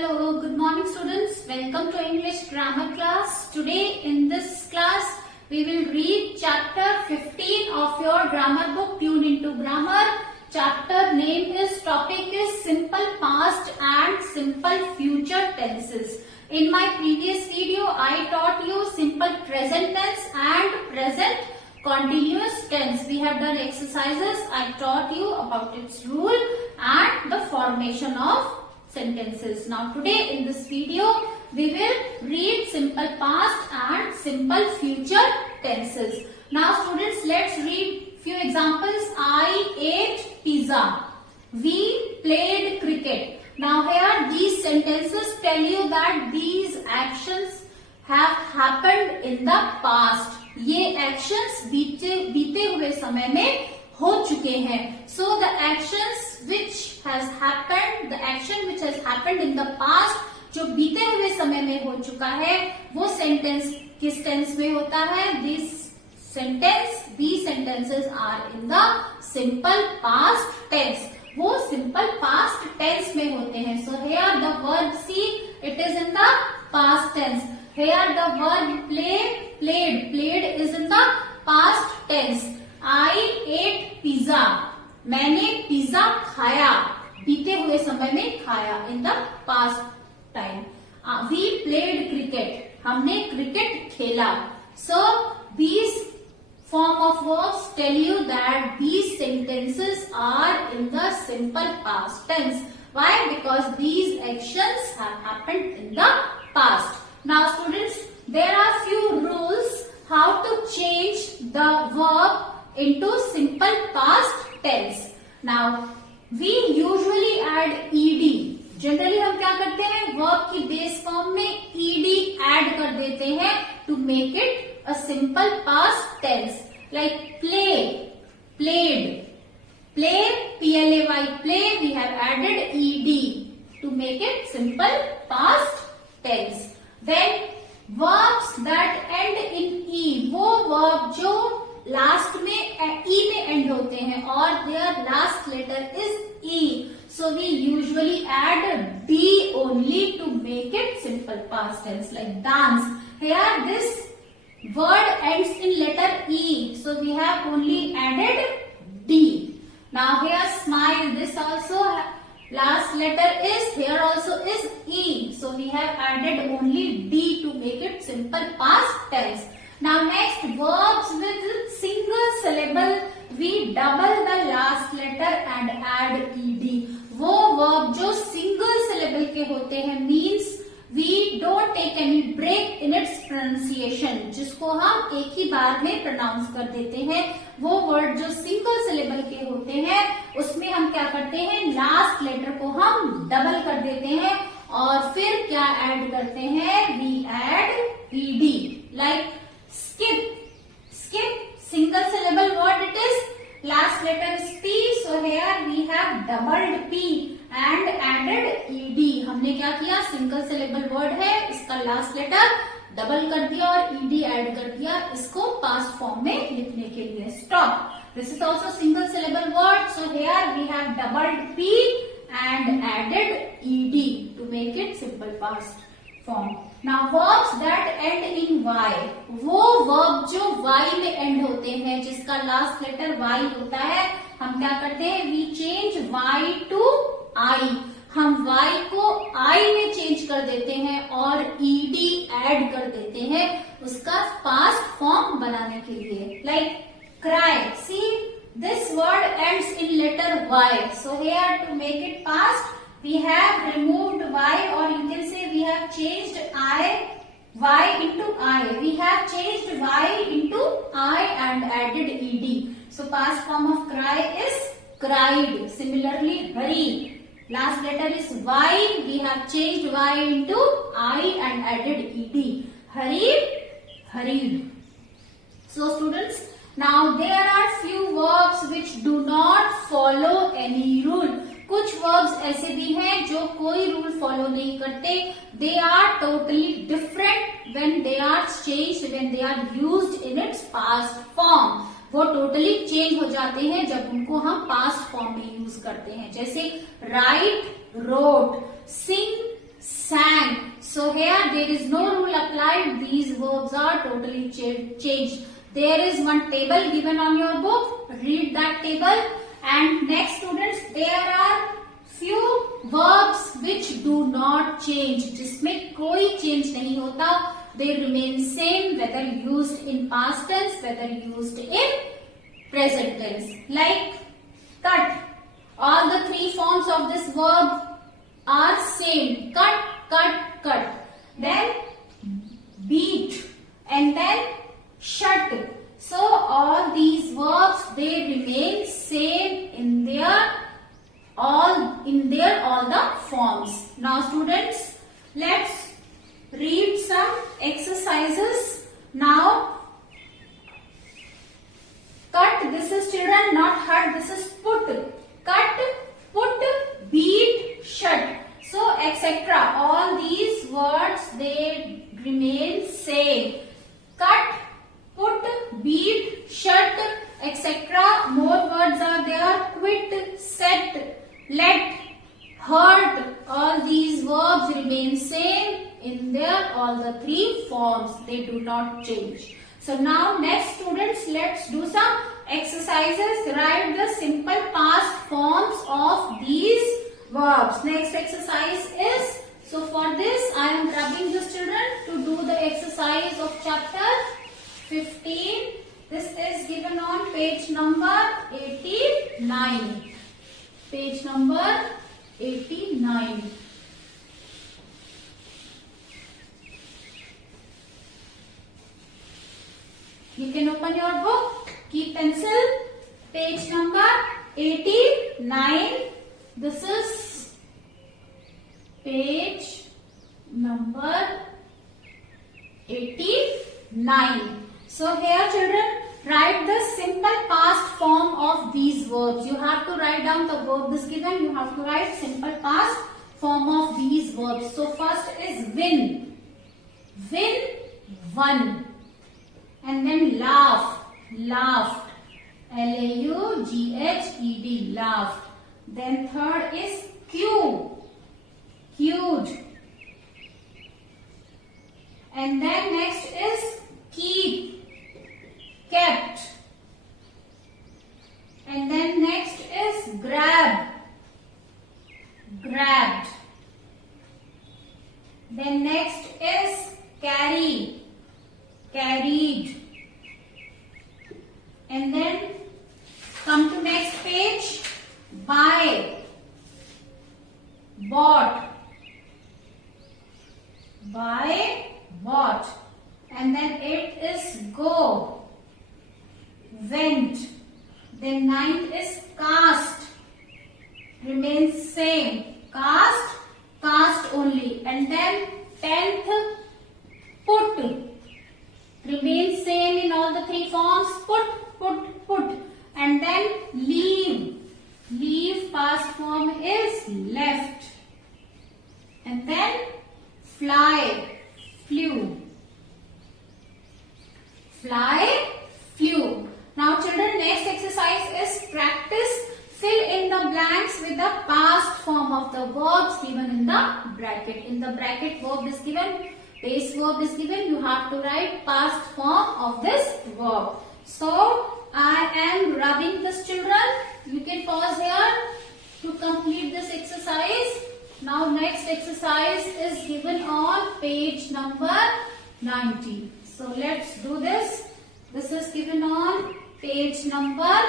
Hello, good morning students. Welcome to English grammar class. Today in this class we will read chapter 15 of your grammar book Tune into Grammar. Chapter name is topic is simple past and simple future tenses. In my previous video I taught you simple present tense and present continuous tense. We have done exercises. I taught you about its rule and the formation of sentences. Now today in this video we will read simple past and simple future tenses. Now students, let's read few examples. I ate pizza. We played cricket. Now here these sentences tell you that these actions have happened in the past. ये actions बीते हुए समय में हो चुके हैं. So the actions which has happened, the action which has happened in the past, जो बीते हुए समय में हो चुका है, वो सेंटेंस किस टेंस में होता है? These sentences are in the simple past tense. वो simple past tense में होते हैं. So here the verb see, it is in the past tense. Here the verb played is in the past tense. I ate pizza. मैंने pizza खाया. बीते हुए समय में खाया. In the past time. We played cricket. हमने cricket खेला. So these form of verbs tell you that these sentences are in the simple past tense. Why? Because these actions have happened in the past. Now students, there are few rules how to change the verb into simple past tense. Now we usually add ed. Generally हम क्या करते हैं? Verb की base form में ed add कर देते हैं to make it a simple past tense. Like play, played, play, play, play, we have added ed to make it simple past tense. Then verbs that end in e, वो verb जो last में e में and होते हैं और their last letter is e. So we usually add d only to make it simple past tense. Like dance. Here this word ends in letter e. So we have only added d. Now here smile. This also last letter is, here also is e. So we have added only d to make it simple past tense. Now next, verbs with single syllable, we double the last letter and add ed. वो verb जो single syllable के होते हैं means we don't take any break in its pronunciation. जिसको हम एक ही बार में pronounce कर देते हैं. वो word जो single syllable के होते हैं उसमें हम क्या करते हैं? last letter को हम double कर देते हैं और फिर क्या add करते हैं? we add ed. Like skip, single syllable word it is, last letter is p, so here we have doubled p and added ed. हमने क्या किया? सिंगल syllable word है, इसका last letter डबल कर दिया और ed ऐड कर दिया इसको past form में लिखने के लिए. Stop. This is also single syllable word, so here we have doubled p and added ed to make it simple past form. Now verbs that end in y, वो verb जो y में end होते हैं जिसका last letter y होता है, हम क्या करते हैं? We change y to I. हम y को I में change कर देते हैं और ed add कर देते हैं उसका past form बनाने के लिए. Like cry. See, this word ends in letter y. So here to make it past, we have removed y, or you can say we have changed y into I. We have changed y into I and added ed. So past form of cry is cried. Similarly, hurry. Last letter is y. We have changed y into I and added ed. Hurried. So students, now there are few verbs which do not follow any rule. कुछ verbs ऐसे भी हैं जो कोई rule follow नहीं करते. They are totally different when they are changed, when they are used in its past form. वो totally change हो जाते हैं जब उनको हम past form में यूज करते हैं. जैसे write, wrote, sing, sang. So here there is no rule applied. These verbs are totally changed. There is one table given on your book. Read that table. And next students, there are few verbs which do not change. जिसमें कोई change नहीं होता. They remain same whether used in past tense, whether used in present tense. Like cut. All the three forms of this verb are same. Cut, cut, cut. Then beat and then shut. So all these verbs, they remain same in their all the forms. Now students, let's read some exercises. Now cut, this is children, not hurt, this is put. Cut, put, beat, shut. So etc. All these words, they remain same. Cut, put, beat, shut, etc. More words are there. Quit, set, let, hurt. All these verbs remain same in their all the three forms. They do not change. So now next students, let's do some exercises. Write the simple past forms of these verbs. Next exercise is, so for this I am rubbing the children to do the exercise of chapter 15. This is given on page number 89. Page number 89. You can open your book, keep pencil, page number 89. This is page number 89. So here children, write the simple past form of these verbs. You have to write down the verb is given. You have to write simple past form of these verbs. So first is win. Win, won. And then laugh, laughed. Laughed, laughed. Then third is cue, cued. And then next is keep, kept. And then next is grab, grabbed. Then next is carry, carried. And then come to next page, buy, bought, buy, bought. And then it is go, went. Then ninth is cast, remains same, cast, cast only. And then 10th, put, remains same in all the three forms, put, put, put. And then leave, leave past form is left. And then fly, flew, fly, flew. Now children, next exercise is practice. Fill in the blanks with the past form of the verbs given in the bracket. In the bracket, verb is given, base verb is given. You have to write past form of this verb. So I am rubbing this children. You can pause here to complete this exercise. Now next exercise is given on page number 90. So let's do this. This is given on page number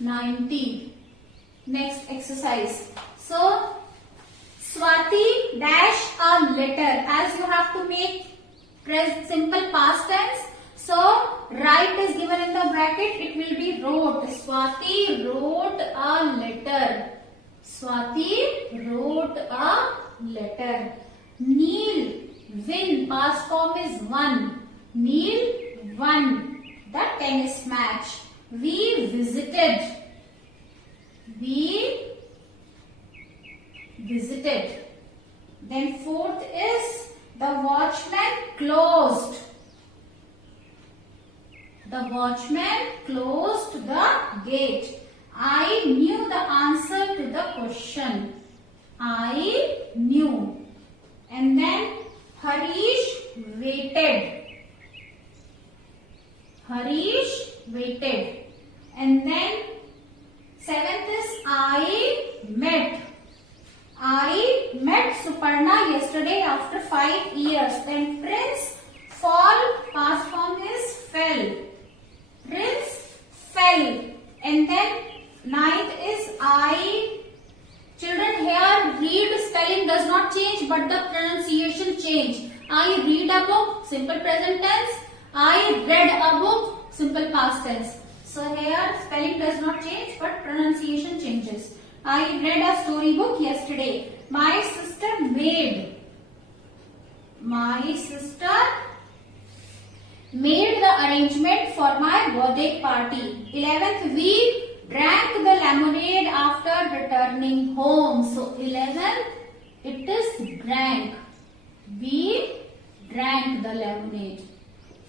90. Next exercise. So Swati dash a letter. As you have to make simple past tense. So write is given in the bracket. It will be wrote. Swati wrote a letter. Swati wrote a letter. Neil, win, past form is won. Neil won the tennis match. We visited. We visited. Then fourth is the watchman closed. The watchman closed the gate. I knew the answer to the question. I knew. And met Suparna yesterday after 5 years. Then Prince, fall, past form is fell. Prince fell. And then ninth is I. Children, here read spelling does not change but the pronunciation change. I read a book, simple present tense. I read a book, simple past tense. So here spelling does not change but pronunciation changes. I read a story book yesterday. My sister made. My sister made the arrangement for my birthday party. 11th, we drank the lemonade after returning home. So 11th, it is drank. We drank the lemonade.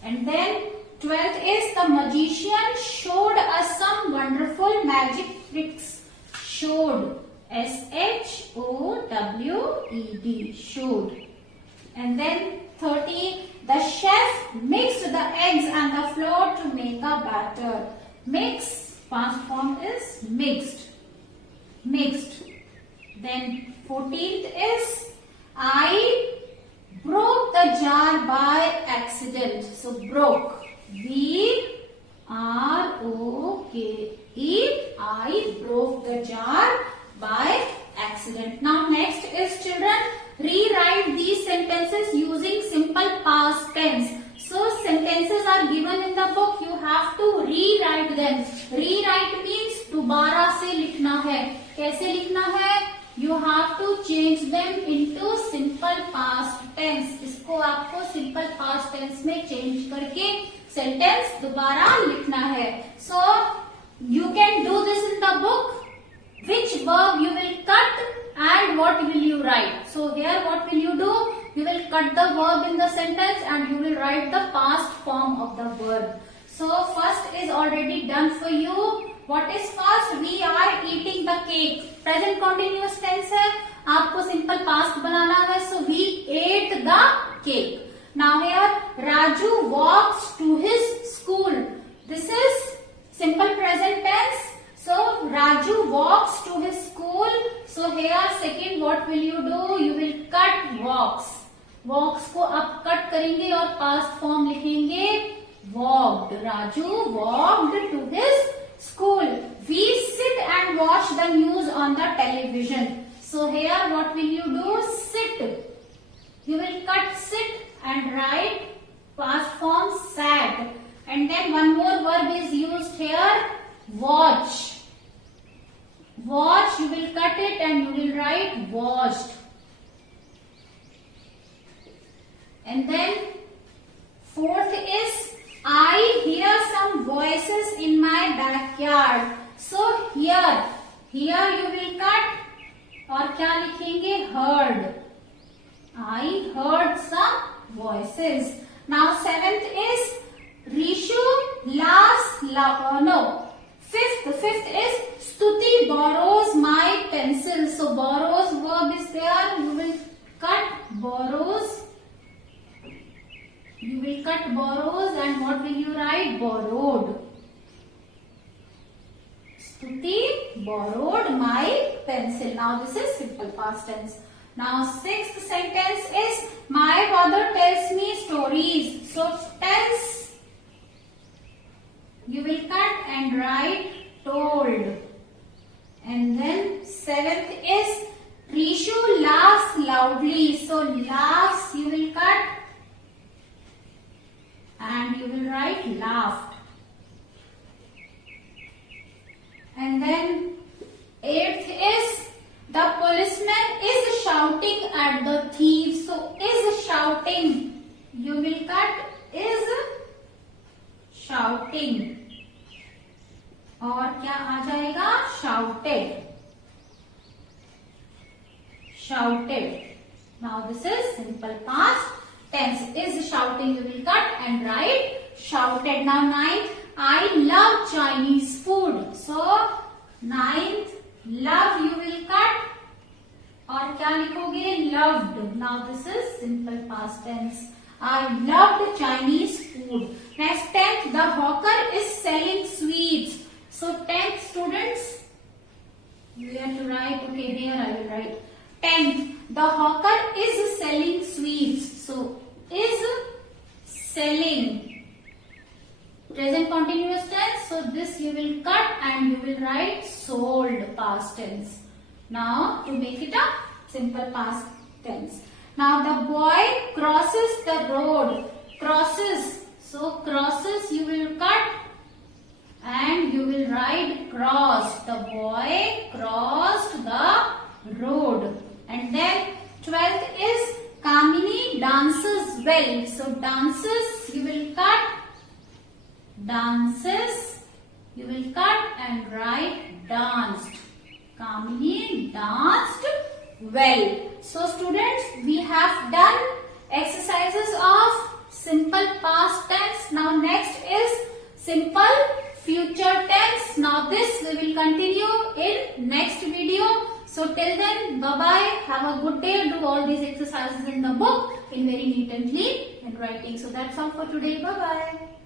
And then 12th is the magician showed us some wonderful magic tricks. Showed. S-H-O-W-E-D. Showed. And then 13, the chef mixed the eggs and the flour to make a batter. Mix, past form is mixed. Mixed. Then 14th is I broke the jar by accident. So broke. B-R-O-K-E. I broke the jar by accident. Now next is children, rewrite these sentences using simple past tense. So sentences are given in the book. You have to rewrite them. Rewrite means दोबारा से लिखना है. कैसे लिखना है? You have to change them into simple past tense. इसको आपको simple past tense में change करके sentence दोबारा लिखना है. So you can do this in the book. Which verb you will cut and what will you write? So here what will you do? You will cut the verb in the sentence and you will write the past form of the verb. So first is already done for you. What is first? We are eating the cake. Present continuous tense है. आपको simple past बनाना है. So we ate the cake. Now here Raju walks to his school. This is simple present tense. So Raju walks to his school. So here second what will you do? You will cut walks. Walks को आप cut करेंगे और past form लिखेंगे walked. Raju walked to his school. We sit and watch the news on the television. So here what will you do? Sit. You will cut sit and write past form sat. And then one more verb is used here. Watch. Watch, you will cut it and you will write watched. And then fourth is I hear some voices in my backyard. So here you will cut और क्या लिखेंगे? Heard. I heard some voices. Now seventh is Rishu laughs Fifth is Stuti borrows my pencil. So borrows verb is there. You will cut borrows. You will cut borrows and what will you write? Borrowed. Stuti borrowed my pencil. Now this is simple past tense. Now sixth sentence is my mother tells me stories. So tense. You will cut and write told. And then seventh is Rishu laughs loudly. So laughs you will cut and you will write laughed. And then eighth is the policeman is shouting at the thief. So is shouting you will cut is shouting. और क्या आ जाएगा? Shouted. Shouted. Now this is simple past tense. Is shouting you will cut and write shouted. Now ninth, I love Chinese food. So ninth, love you will cut और क्या लिखोगे? Loved. Now this is simple past tense. I loved Chinese food. Next, 10th, the hawker is selling sweets. So 10th students, we have to write, okay, here I will write 10th. The hawker is selling sweets. So is selling. Present continuous tense. So this you will cut and you will write sold past tense. Now to make it a simple past tense. Now the boy crosses the road. Crosses. So crosses you will cut and you will write crossed. The boy crossed the road. And then 12th is Kamini dances well. So dances you will cut. Dances you will cut and write danced. Kamini danced well. So students, we have done exercises of simple past tense. Now next is simple future tense. Now this we will continue in next video. So till then, bye bye. Have a good day. Do all these exercises in the book in very neat and clean handwriting. So that's all for today. Bye bye.